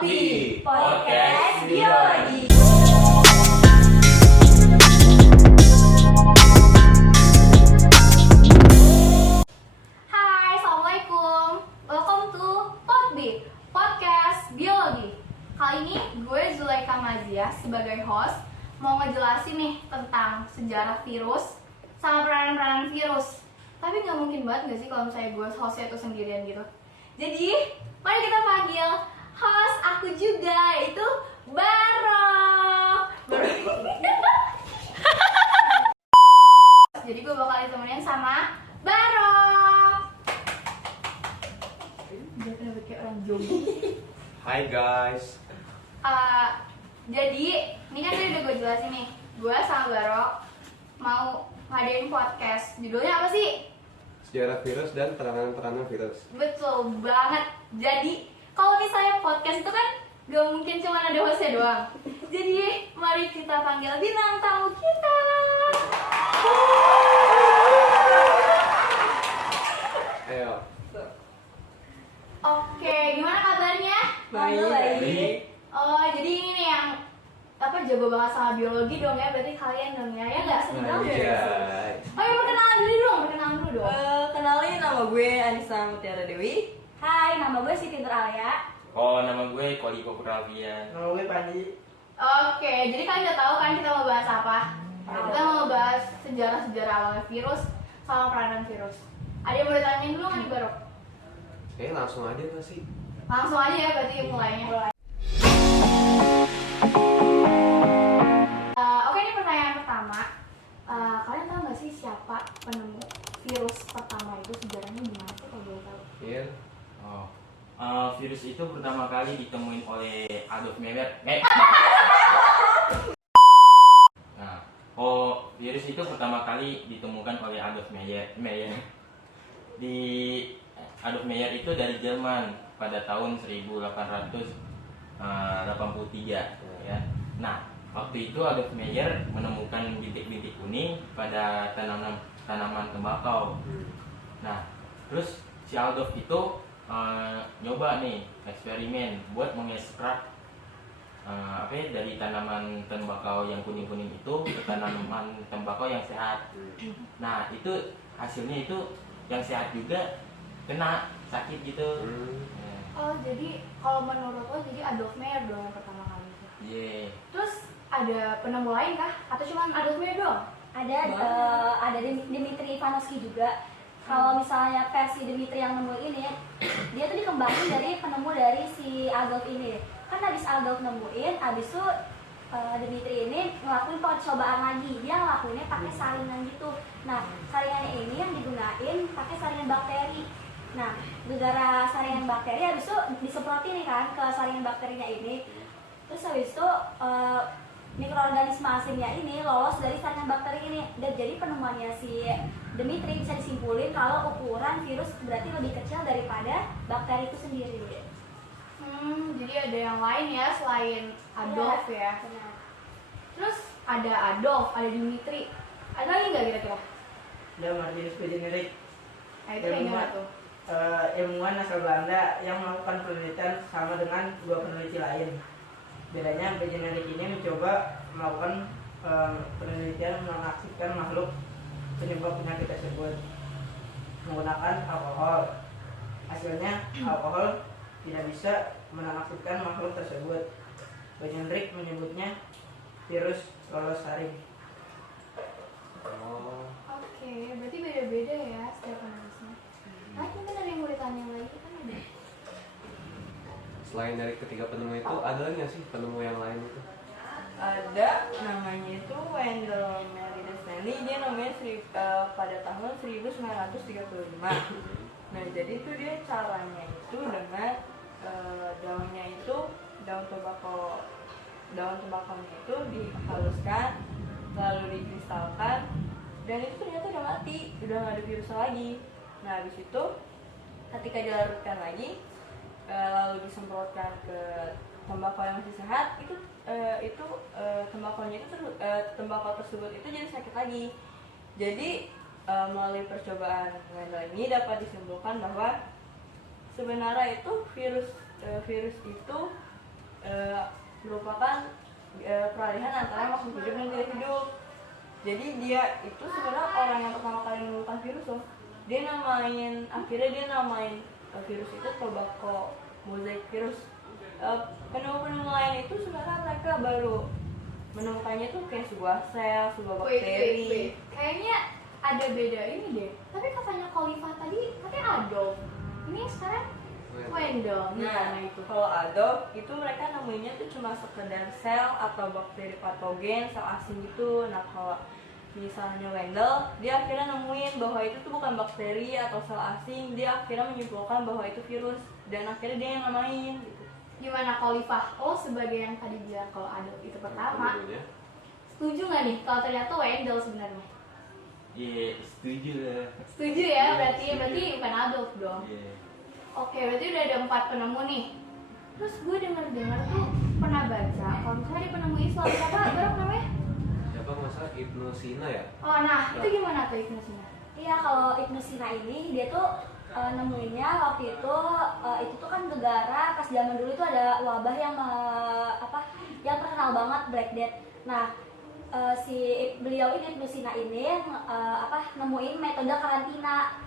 Hobi Podcast Biologi. Hai, assalamualaikum. Welcome to Hobi Podcast Biologi. Kali ini gue Zulaika Mazia sebagai host mau ngejelasin nih tentang sejarah virus sama peranan-peranan virus. Tapi nggak mungkin banget nggak sih kalau misalnya gue hostnya itu sendirian gitu. Jadi mari kita panggil host aku juga, yaitu Barok. Jadi gue bakal ditemenin sama Barok. Dia kenapa kayak orang jomblo? Hai guys. Jadi ini kan tadi udah gue jelasin nih, gue sama Barok mau ngadain podcast. Judulnya apa sih? Sejarah virus dan peranan-peranan virus. Betul banget. Jadi kalau misalnya podcast itu kan gak mungkin cuma ada hostnya doang. Jadi mari kita panggil bintang tamu kita. Ayo. Oke, gimana kabarnya? Baik. Oh, jadi ini nih yang apa jago banget sama biologi dong ya, berarti kalian dong ya nggak sih? Anjay. Oh ya, perkenalan dulu dong. Kenalin, nama gue Anissa Mutiara Dewi. Hai, nama gue Siti Nuralia. Oh, nama gue Koliko Kuralvian. Nama gue Panji. Oke, jadi kalian udah tahu kan kita mau bahas apa? Kita mau bahas sejarah-sejarah awal virus sama peranan virus. Ada yang mau ditanyain dulu nggak nih Barok? Kayaknya langsung aja nggak sih? Langsung aja ya berarti mulainya. Oke, ini pertanyaan pertama. Kalian tahu nggak sih siapa penemu virus pertama itu, sejarahnya gimana sih kalau boleh tahu? Iya. Virus itu pertama kali ditemuin oleh Adolf Meyer. Virus itu pertama kali ditemukan oleh Adolf Meyer. Adolf Meyer itu dari Jerman pada tahun 1883 ya. Nah, waktu itu Adolf Meyer menemukan bintik-bintik kuning pada tanaman tembakau. Nah, terus si Adolf itu nyoba nih eksperimen buat mengekstrak dari tanaman tembakau yang kuning-kuning itu ke tanaman tembakau yang sehat. Nah, itu hasilnya itu yang sehat juga kena sakit gitu. Oh, jadi kalau menurut lo jadi Adolf Meyer dong yang pertama kali itu? Yeah. Terus ada penemu lain kah? Atau cuma Adolf Meyer doang? Ada Dmitri Ivanovsky juga. Kalau misalnya versi Dmitri yang nemu ini, dia tuh dikembangin dari penemu dari si Adolf ini. Kan habis Adolf nemuin, habis itu Dmitri ini ngelakuin percobaan lagi. Dia ngelakuinnya pakai saringan gitu. Nah, saringannya ini yang digunain pakai saringan bakteri. Nah, gara-gara saringan bakteri habis itu disemprotin nih kan ke saringan bakterinya ini. Terus habis itu mikroorganisme asingnya ini lolos dari saringan bakteri ini. Dan jadi penemuannya si Dmitri bisa disimpulin kalau ukuran virus berarti lebih kecil daripada bakteri itu sendiri. Jadi ada yang lain ya selain Adolf ya. Benar. Terus ada Adolf, ada Dmitri. Ada lagi nggak kira-kira? Ada Martinus Beijerinck, Nah, itu yang gimana tuh? ilmuwan asal Belanda yang melakukan penelitian sama dengan dua peneliti lain. Bedanya Beijerinck ini mencoba melakukan penelitian mengaktifkan makhluk penyebab penyakit tersebut menggunakan alkohol. Hasilnya alkohol tidak bisa menonaktifkan makhluk tersebut. Beijerinck menyebutnya virus lolos saring. Oh. Oke, berarti beda-beda ya setiap virusnya. Nah, mungkin ada yang mau ditanya lagi kan ada? Selain dari ketiga penemu itu, ada lagi nggak sih penemu yang lain itu? Ada, namanya itu Wendell Merida Stanley. Dia namanya pada tahun 1935. Nah, jadi itu dia caranya itu dengan daunnya itu daun tembakonya itu dihaluskan lalu dikristalkan dan itu ternyata udah mati, udah nggak ada virus lagi. Nah, habis itu ketika dilarutkan lagi lalu disemprotkan ke tembakau yang masih sehat, tembakau tersebut itu jadi sakit lagi. Jadi melalui percobaan Wendell ini dapat disimpulkan bahwa sebenarnya itu virus itu merupakan peralihan antara makhluk hidup dan tidak hidup. Jadi dia itu sebenarnya orang yang pertama kali menemukan virus loh. Akhirnya dia namain virus itu tobacco mosaic virus. Penemu-penemu lain itu sebenarnya mereka baru menemukannya tuh kayak sebuah sel, sebuah bakteri. Wait. Kayaknya ada beda ini deh. Tapi katanya Khalifah tadi katanya Adolf. Ini sekarang Wendell. Nah, Gimana itu? kalau Adolf itu mereka nemuinnya tuh cuma sekedar sel atau bakteri patogen, sel asing gitu. Nah, kalau misalnya Wendell, dia akhirnya nemuin bahwa itu tuh bukan bakteri atau sel asing. Dia akhirnya menyimpulkan bahwa itu virus dan akhirnya dia yang namain gitu. Gimana Khalifah? Lo sebagai yang tadi bilang kalau Adolf itu pertama, Dulunya. setuju nggak nih kalau ternyata Wendell sebenarnya? Iya, setuju lah. Setuju ya, berarti bukan Adolf dong. Iya. Oke, berarti udah ada 4 penemu nih. Terus gue denger tuh pernah baca kalau misalnya di penemu Islam siapa barang namanya? Siapa masalah Ibnu Sina ya? Oh nah, itu gimana tuh Ibnu Sina? Iya, kalau Ibnu Sina ini dia tuh nemuinnya waktu itu tuh kan negara pas zaman dulu itu ada wabah yang yang terkenal banget, Black Death. Nah, beliau ini Ibnu Sina ini yang nemuin metode karantina,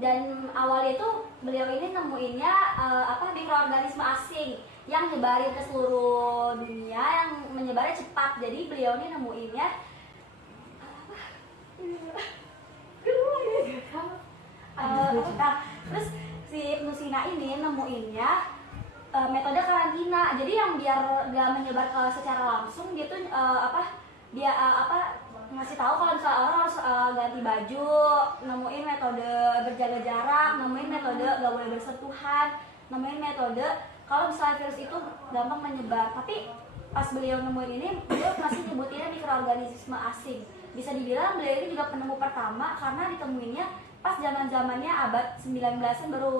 dan awalnya itu beliau ini nemuinnya mikroorganisme asing yang nyebarin ke seluruh dunia, yang menyebarnya cepat. Jadi beliau ini nemuinnya terus si Ibnu Sina ini nemuinnya metode karantina. Jadi yang biar gak menyebar secara langsung, dia tuh ngasih tahu kalau misalnya orang harus ganti baju, nemuin metode berjaga jarak, nemuin metode gak boleh bersentuhan, nemuin metode kalau misalnya virus itu gampang menyebar. Tapi pas beliau nemuin ini, beliau masih nyebutinnya mikroorganisme asing. Bisa dibilang beliau ini juga penemu pertama karena ditemuinnya pas zaman-zamannya abad 19-an baru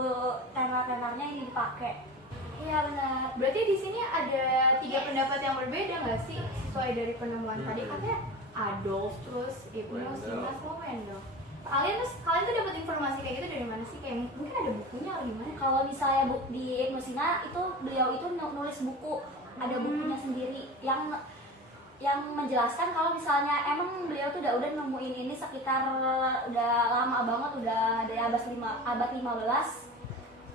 tenar-tenarnya ini dipakai. Iya benar. Berarti di sini ada 3 pendapat yang berbeda nggak sih sesuai dari penemuan tadi? Katanya Adolf, terus Ibnu Sina, sama Wendell. Kalian tuh dapat informasi kayak gitu dari mana sih? Kayak mungkin ada bukunya atau gimana? Kalau misalnya di Ibnu Sina itu beliau itu nulis buku, ada bukunya sendiri yang menjelaskan kalau misalnya emang beliau tuh udah nemuin ini sekitar udah lama banget, udah dari abad 15.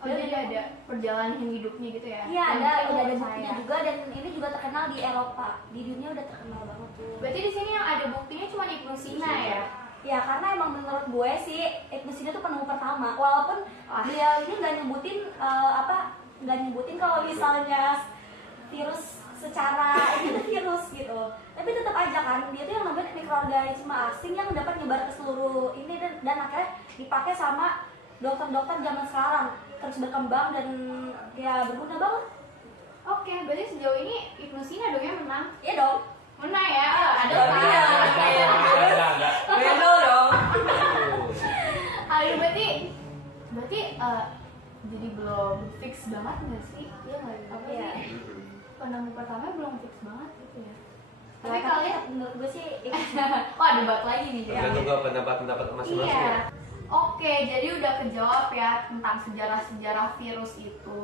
Oh jadi ada perjalanan hidupnya gitu ya? Iya, Yang udah kita ada percaya. buktinya juga, dan ini juga terkenal di Eropa, di dunia udah terkenal banget tuh. Berarti di sini yang ada buktinya cuma Ibnu Sina ya? Ya karena emang menurut gue sih Ibnu Sina tuh penemu pertama, walaupun beliau ini nggak nyebutin kalau misalnya virus secara ini tuh virus gitu, tapi tetap aja kan dia tuh yang namanya mikroorganisme asing yang dapat nyebar ke seluruh ini, dan akhirnya dipakai sama dokter-dokter zaman sekarang, terus berkembang dan ya berguna banget. Oke, berarti sejauh ini Ibnu Sina dong yang menang? Iya dong. Menang ya? Ada Iya, Enggak. Wendell dong. Aduh, berarti jadi belum fix banget nggak sih? Iya nggak? Apa Iya. sih? Penemu pertama belum fix banget gitu ya? Tapi Tapi kalian, menurut gue sih wah debat lagi nih. Tergantung ke pendapat masing-masing Iya. ya. Oke, jadi udah kejawab ya tentang sejarah-sejarah virus itu.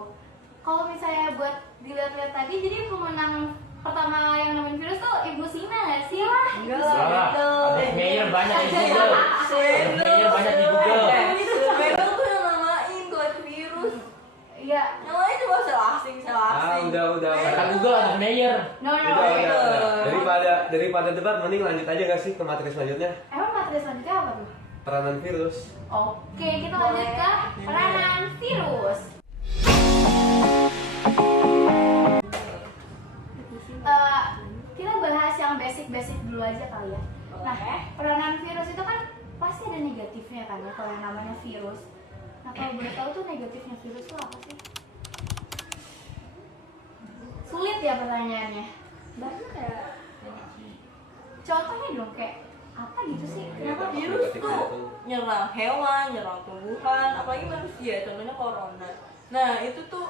Kalau misalnya buat dilihat-lihat tadi, jadi pemenang pertama yang nemuin virus tuh Ibnu Sina nggak sih? Enggak Salah. Ada Meyer banyak di Google. Wendell. Meyer banyak di Google. Wendell tuh yang namain kalau itu virus. Iya. Yang lain cuma sel asing. Udah. Kata Google ada Meyer. No. Udah. Daripada debat, mending lanjut aja nggak sih ke materi selanjutnya? Emang materi selanjutnya apa tuh? Peranan virus. Oke, kita lanjut ke peranan virus. Kita bahas yang basic dulu aja kali ya. Nah, peranan virus itu kan pasti ada negatifnya kan ya kalau yang namanya virus. Nah, kalau boleh tahu tuh negatifnya virus itu apa sih? Sulit ya pertanyaannya. banyak ya. Contohnya dong kayak apa gitu sih? Kenapa Virus Negatif tuh itu. nyerang hewan, nyerang tumbuhan, apalagi manusia. Contohnya corona. Nah itu tuh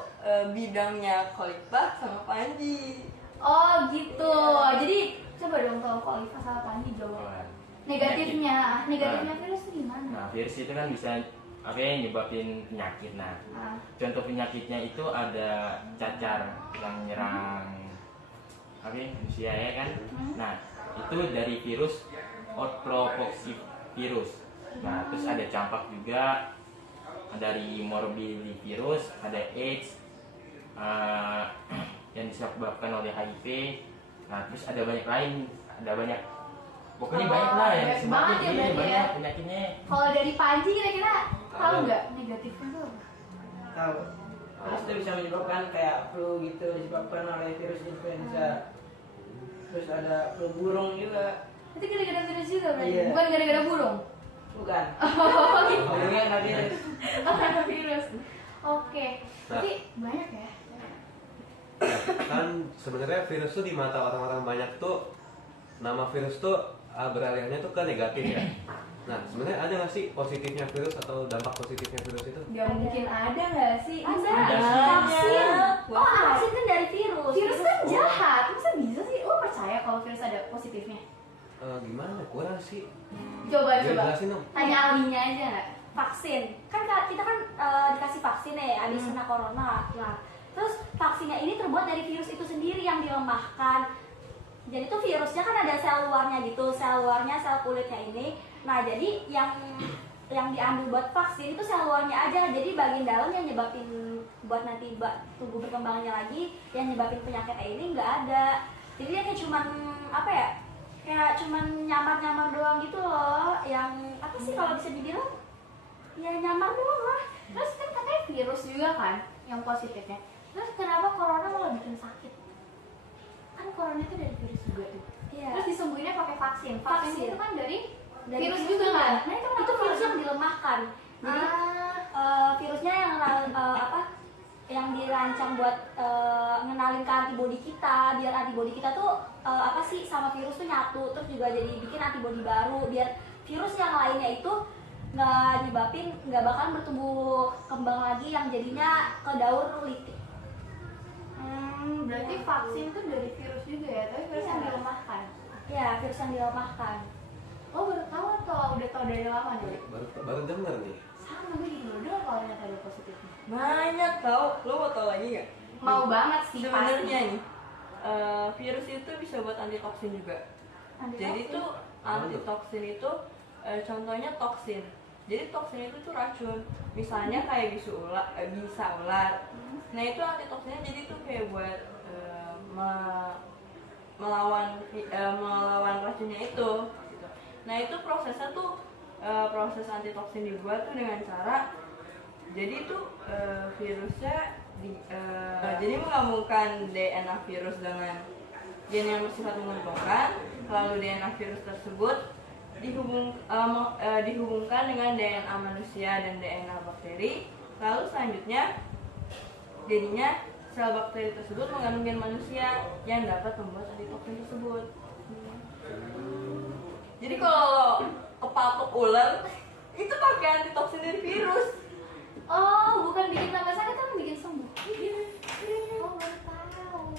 bidangnya Khalifah sama Panji. Oh gitu. Jadi coba dong kalau Khalifah sama Panji jawab. Negatifnya virus itu gimana? Nah, virus itu kan bisa nyebabin penyakit. Nah, Ah. contoh penyakitnya itu ada cacar yang nyerang manusia ya kan. Nah itu dari virus Orthopoxvirus. Nah terus ada campak juga, dari morbillivirus, ada AIDS yang disebabkan oleh HIV. Nah terus ada banyak lain, ada banyak, pokoknya banyak lah yang banyak banget ya berarti banyak ya. penyakitnya. Kalau dari Panji kira-kira tahu nggak negatifnya tuh apa? Tahu. Virus itu bisa menyebabkan kayak flu gitu, disebabkan oleh virus influenza. Terus ada flu burung juga. Itu gara-gara virus juga berarti, Iya. bukan gara-gara burung. Bukan. Oh gitu. Burungnya kena virus. Oh, karena virus. Oke, Nah. berarti banyak ya. Kan sebenarnya virus tuh di mata orang-orang banyak tuh, nama virus tuh beralihnya tuh ke negatif ya. Nah sebenarnya ada nggak sih positifnya virus atau dampak positifnya virus itu? Gak mungkin ada nggak sih? Ada Ada sih. vaksin. Wah. Oh, vaksin kan dari virus. Virus kan jahat, masa bisa sih? Lo percaya kalau virus ada positifnya? Gimana? Kurang sih. Coba Jadi coba. jelasin dong. Tanya Aldinya aja nggak? Vaksin. Kan kita kan dikasih vaksin nih abis kena corona. Nah, terus vaksinnya ini terbuat dari virus itu sendiri yang dilemahkan. Jadi tuh virusnya kan ada sel luarnya gitu, sel luarnya, sel kulitnya ini. Nah, jadi yang diambil buat vaksin itu sel luarnya aja. Jadi bagian dalam yang nyebabin buat nanti tubuh berkembangnya lagi, yang nyebabin penyakitnya ini nggak ada. Jadi dia kayak cuman apa ya? Kayak cuman nyamar-nyamar doang gitu loh. Yang apa sih kalau bisa dibilang? Ya nyamar doang lah. Terus kan katanya virus juga kan yang positifnya. Terus kenapa corona malah bikin sakit? Kan corona itu dari virus juga tuh. Iya. Terus disembuhinnya pakai vaksin. Vaksin Vaksin. itu kan dari Dari virus juga kan? Nah itu kenapa itu virus malah- yang dilemahkan. Jadi virusnya yang yang dirancang buat ngenalin ke antibodi kita, biar antibodi kita tuh sama virus tuh nyatu, terus juga jadi bikin antibodi baru biar virus yang lainnya itu nggak bakal bertumbuh kembang lagi yang jadinya ke daur litik. Berarti vaksin itu dari virus juga ya, tapi virus yang Iya. dilemahkan. Ya, virus yang dilemahkan. Oh baru tahu atau udah tahu dari lama nih? Baru denger nih. Sama gue juga baru dengar kalau ternyata ada positifnya. Banyak tau, lo mau tau lagi nggak? Mau banget sih Sebenarnya pasti. nih, virus itu bisa buat antitoksin juga. Jadi Antitoksin. tuh antitoksin itu contohnya toksin. Jadi toksin itu tuh racun. Misalnya kayak bisa ular. Nah itu antitoksinnya jadi tuh kayak buat melawan racunnya itu. Gitu. Nah itu prosesnya tuh proses antitoksin dibuat tuh dengan cara jadi tuh virusnya jadi menggabungkan DNA virus dengan gen yang bersifat menguntungkan, lalu DNA virus tersebut dihubungkan dengan DNA manusia dan DNA bakteri, lalu selanjutnya jadinya sel bakteri tersebut mengandung gen manusia yang dapat membuat antitoksin tersebut. Jadi kalau kepatok ular itu pakai antitoksin dari virus. Oh bukan bikin tambah sakit tapi bikin sembuh. Oh baru tahu.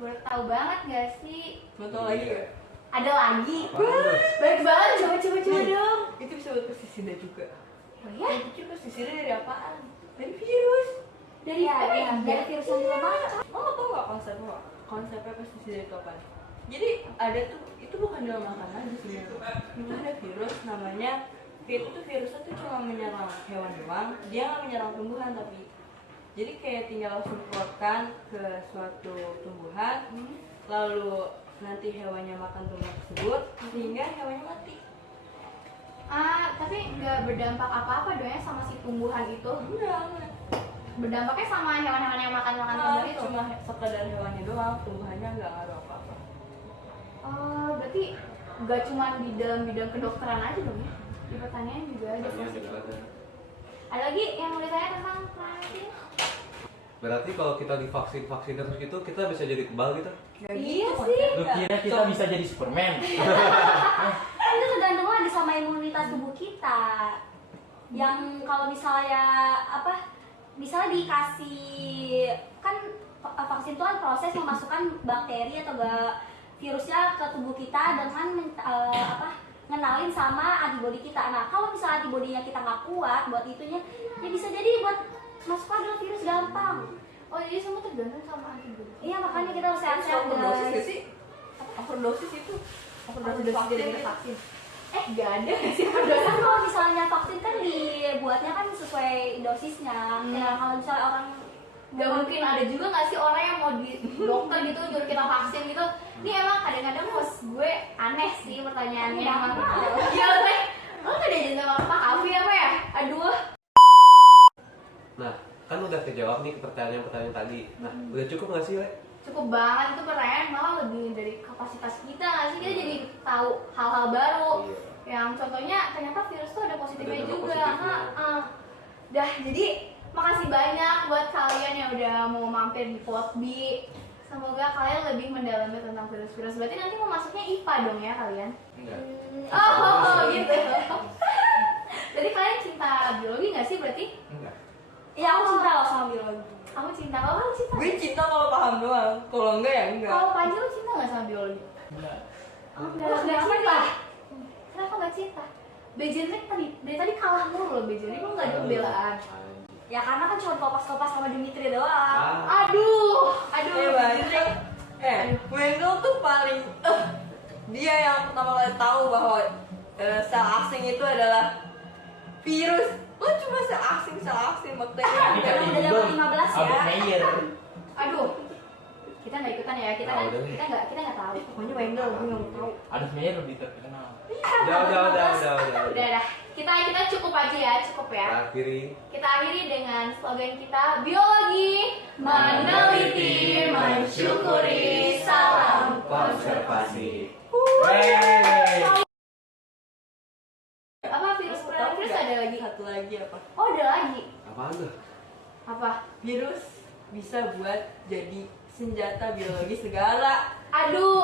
Baru tahu banget gak sih? Mau tau lagi gak? Ada lagi. Apaan? Baik banget, coba dong. Itu bisa buat pestisida juga. Oh ya? Itu pestisida dari apaan? Dari virus. Dari dari virus yang dilemahkan. Lo mau tau gak konsepnya pestisida itu apa? Jadi ada tuh, itu bukan dilemahkan aja sebenarnya. Itu ada virus namanya, itu tuh virusnya tuh cuma menyerang hewan doang, dia nggak menyerang tumbuhan tapi. Jadi kayak tinggal semprotkan ke suatu tumbuhan, lalu nanti hewannya makan tumbuhan tersebut sehingga hewannya mati. Tapi nggak berdampak apa-apa dong ya sama si tumbuhan itu. Enggak. Berdampaknya sama hewan-hewan yang makan tumbuhan itu. Cuma sekedar hewannya doang, tumbuhannya nggak ngaruh apa-apa. Oh, berarti nggak cuma di dalam bidang kedokteran aja dong ya? Di pertanian juga ada. Pertanian juga ada. Ada lagi yang mau ditanya tentang vaksin? Berarti kalau kita divaksin terus gitu, kita bisa jadi kebal gitu? Ya Iya gitu, sih. Lu kira kita bisa jadi Superman? Kan itu tergantung lagi sama imunitas tubuh kita. Yang kalau misalnya misalnya dikasih kan vaksin itu kan proses memasukkan bakteri atau virusnya ke tubuh kita dengan ngenalin sama antibodi kita. Nah kalau misalnya antibodinya kita nggak kuat buat itunya, ya bisa jadi buat masuk ke dalam virus gampang. Oh jadi semua tergantung sama antibody. Iya, makanya kita harus sehat-sehat Overdosis gak guys. sih? Overdosis itu overdosis Overdosis vaksin gara-gara gitu. vaksin. Gak ada nggak sih overdosis? Kan kalau misalnya vaksin kan dibuatnya kan sesuai dosisnya. Ya kalau misalnya orang Gak mungkin ada juga nggak sih orang yang mau di dokter gitu nyuruh kita vaksin gitu. Ini emang kadang-kadang bos gue aneh sih pertanyaannya. Emang iya lo gak diajarin sama Pak Kavi apa ya? Aduh. Nah, kan udah kejawab nih pertanyaan-pertanyaan tadi. Nah, udah cukup nggak sih, Le? Cukup banget itu pertanyaan, malah lebih dari kapasitas kita nggak sih, kita jadi tahu hal-hal baru. Iya. Yang contohnya ternyata virus tuh ada positifnya Ada juga. positifnya. Dah, jadi makasih banyak buat kalian yang udah mau mampir di Potb. Semoga kalian lebih mendalami tentang virus-virus. Berarti nanti mau masuknya IPA dong ya kalian? Enggak. Oh gitu. Jadi kalian cinta biologi nggak sih berarti? Enggak. Iya, aku cinta loh sama biologi. Kamu cinta, kalau kamu cinta? Gue cinta kalau paham doang, kalau enggak ya enggak. Kalau Panji lu cinta nggak sama biologi? Enggak. Nggak cinta. Kenapa nggak cinta? Bejenrik tadi dari tadi kalah mulu loh Bejenrik, lu nggak ada pembelaan. Ya karena kan cuma kopas-kopas sama Dimitri doang. Ah, Aduh, Banyak. Wendel tuh paling dia yang pertama kali tahu bahwa sel asing itu adalah virus. Lo cuma sel asing bakteri. Tapi kata udah Google, dapat 15 ya. Albert Meyer. aduh. Kita nggak ikutan ya, kita Ah, udah deh. kita nggak tahu. Pokoknya Wendel gue nggak tahu. Albert Meyer lebih terkenal. udah. Udah. Kita cukup aja ya, cukup ya. Akhiri. Kita akhiri dengan slogan kita, biologi meneliti, mensyukuri, salam Konservasi. Yeay. apa virus virus ada lagi? Satu lagi apa? Oh ada lagi. Apaan tuh? Virus bisa buat jadi senjata biologi segala. Aduh,